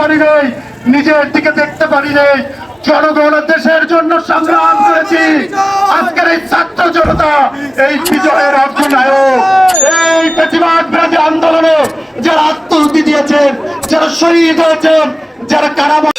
পারি নাই, নিজের দিকে দেখতে পারি নাই। জনগণ দেশের জন্য সংগ্রাম করেছি। আজকের এই ছাত্র জনতা এই বিজয়ের অর্থনায়ক। এই প্রতিবাদ বিরোধী আন্দোলনে যারা আত্মহুতি দিয়েছেন, যারা শহীদ হয়েছেন, যারা কারাগারে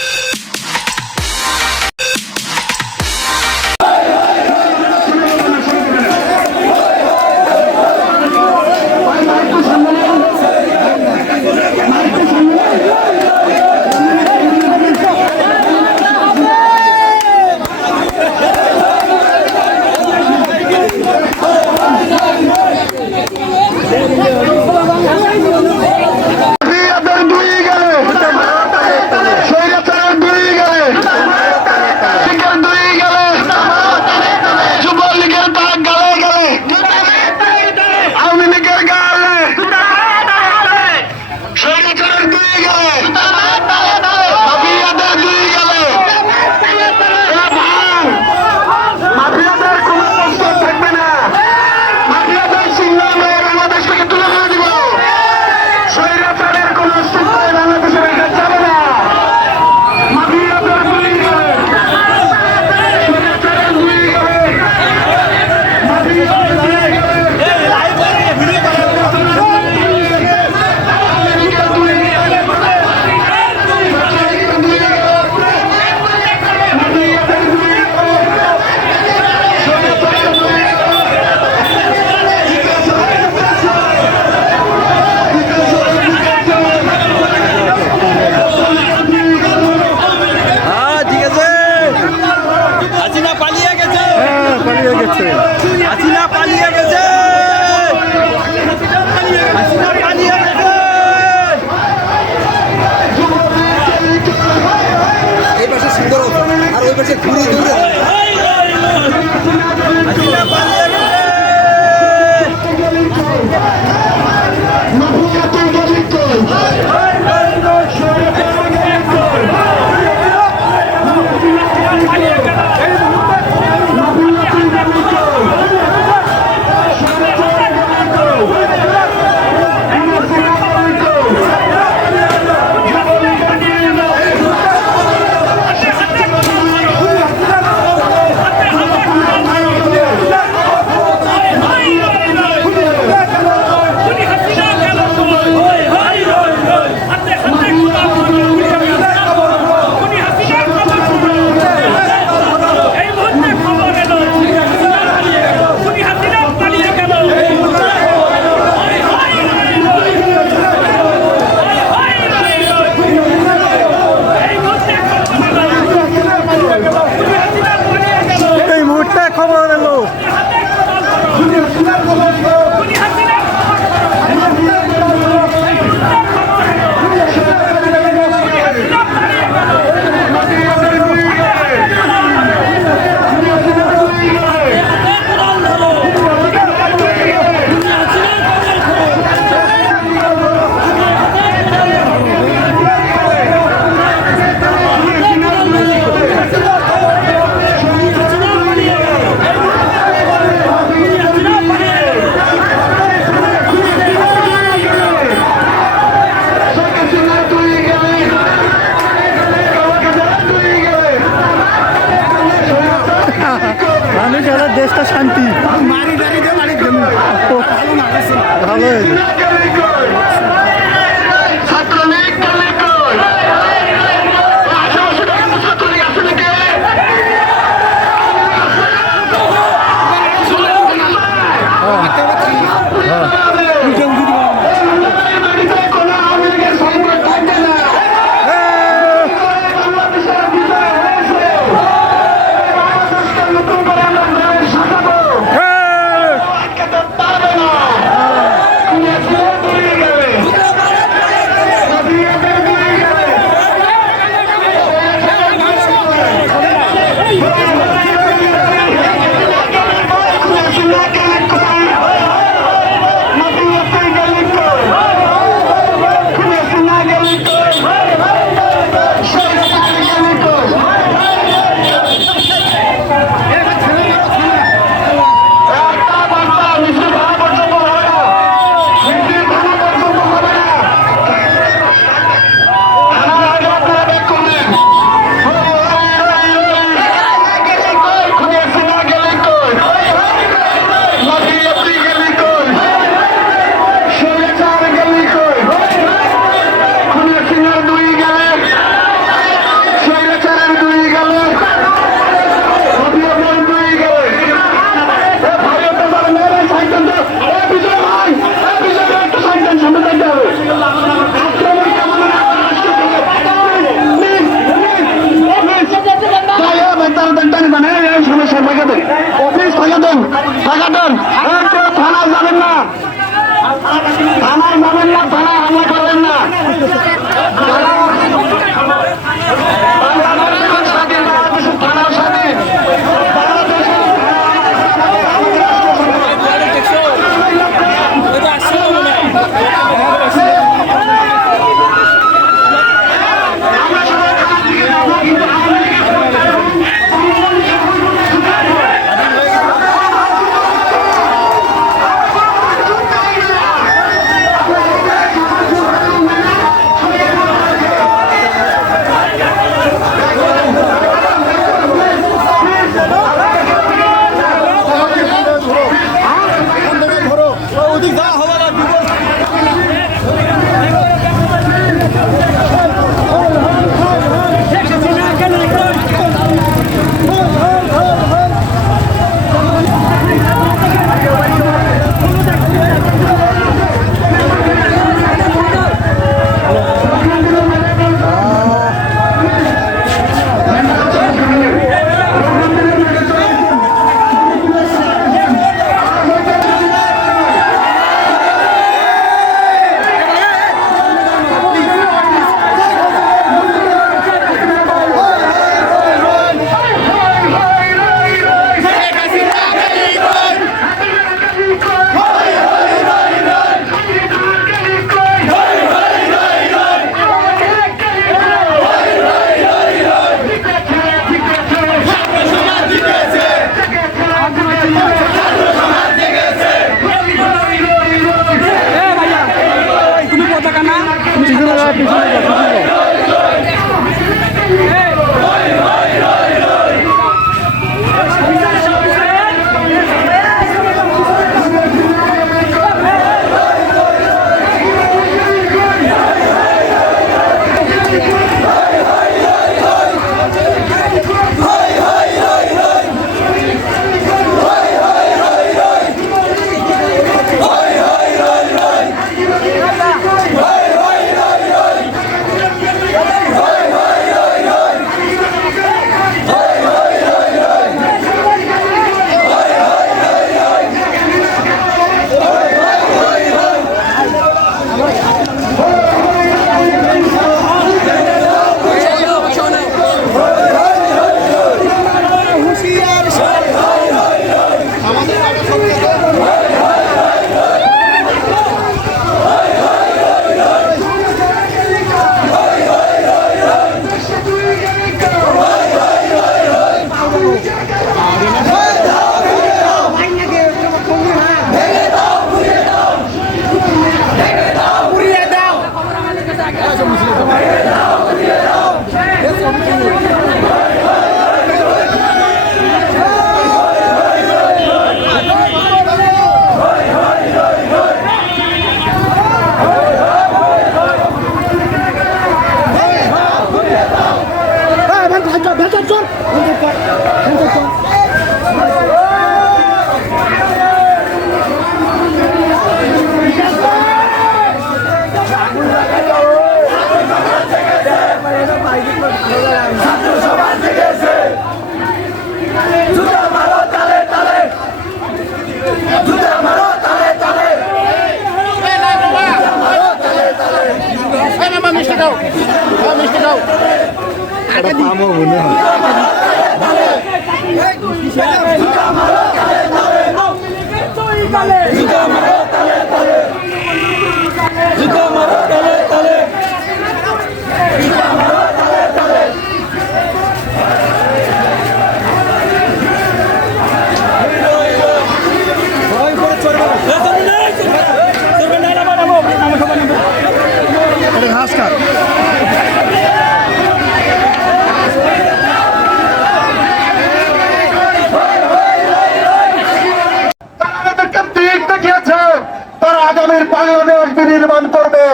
বাংলাদেশ বিনির্মাণ করবে।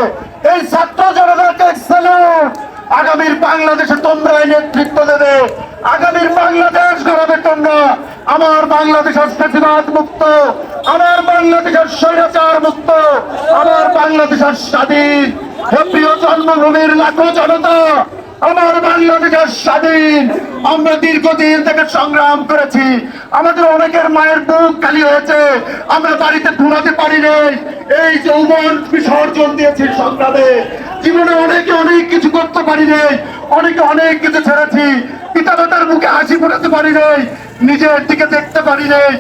এই ছাত্র জনতাকে স্যালুট। আগামীর বাংলাদেশে তোমরাই নেতৃত্ব দেবে। আগামীর বাংলাদেশ গড়াবে তোমরা। আমার বাংলাদেশের ফ্যাসিবাদ মুক্ত, আমার বাংলাদেশের স্বৈরাচার মুক্ত, আমার বাংলাদেশের স্বাধীন। হে প্রিয় জন্মভূমির লাখো জনতা, আমার বাংলাদেশের স্বাধীন। আমরা দীর্ঘদিন থেকে সংগ্রাম করেছি। আমাদের অনেকের মায়ের বুক খালি হয়েছে, আমরা বাড়িতে ঘুমাতে পারি নাই। এই যৌবন বিসর্জন দিয়েছি সংগ্রামে। জীবনে অনেকে অনেক কিছু করতে পারি নাই, অনেকে অনেক কিছু ছেড়েছি। পিতামাতার মুখে হাসি ফোটাতে পারি নাই, নিজের দিকে দেখতে পারি নাই।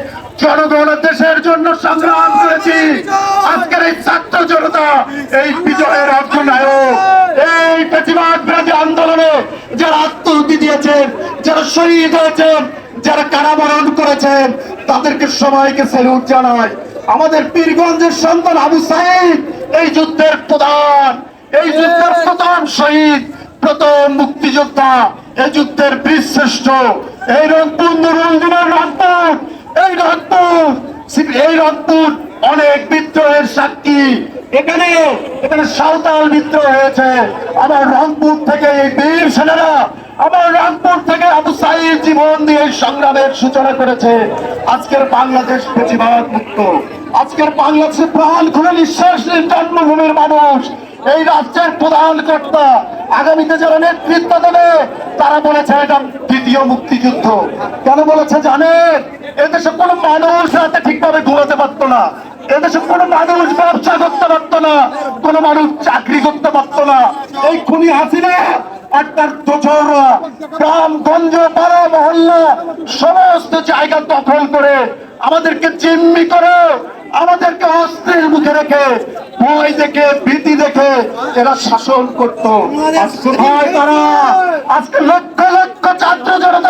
জনগণের দেশের জন্য সংগ্রাম করেছি। আজকের এই ছাত্র জনতা এই বিজয়ের অর্থনায়ক। এই প্রতিবাদ বিরোধী আন্দোলনে যারা আত্মহুতি দিয়েছেন, যারা শহীদ হয়েছেন, যারা কারাবরণ করেছেন, তাদেরকে সবাইকে স্যালুট জানাই। আমাদের পীরগঞ্জের সন্তান আবু সাইদ এই যুদ্ধের প্রধান, এই যুদ্ধের প্রথম শহীদ, প্রথম মুক্তিযোদ্ধা, এই যুদ্ধের বীরশ্রেষ্ঠ। এই রংপুর নুরুলদিনের রংপুর, এই রংপুর অনেক বিদ্রোহের সাক্ষী। এখানে সাঁওতাল বিদ্রোহ হয়েছে। আমার রংপুর থেকে এই বীর সেনারা, আমার রংপুর থেকে আবু সাইদ জীবন দিয়ে সংগ্রামের সূচনা করেছে। আজকের বাংলাদেশ প্রতিবাদ মুক্ত। আজকের বাংলাদেশে প্রাণ খুলে নিঃশ্বাস জন্মভূমির মানুষ। এই রাজ্যের প্রধান কর্তা আগামীতে যারা নেতৃত্ব দেবে তারা বলেছে এটা দ্বিতীয় মুক্তিযুদ্ধ। কেন বলেছে জানেন? এদেশে কোনো মানুষ রাতে ঠিকভাবে ঘুমাতে পারতো না, এদেশে কোনো মানুষ ব্যবসা করতে পারতো না, কোনো মানুষ চাকরি করতে পারতো না। এই খুনি হাসিনা আর তার দোসররা গ্রাম গঞ্জ পাড়া মহল্লা সমস্ত জায়গা দখল করে আমাদেরকে জিম্মি করে, আমাদেরকে অস্ত্রের মুখে রেখে, ভয় দেখে, ভীতি দেখে এরা শাসন করতো। আজকে লক্ষ লক্ষ ছাত্র জনতা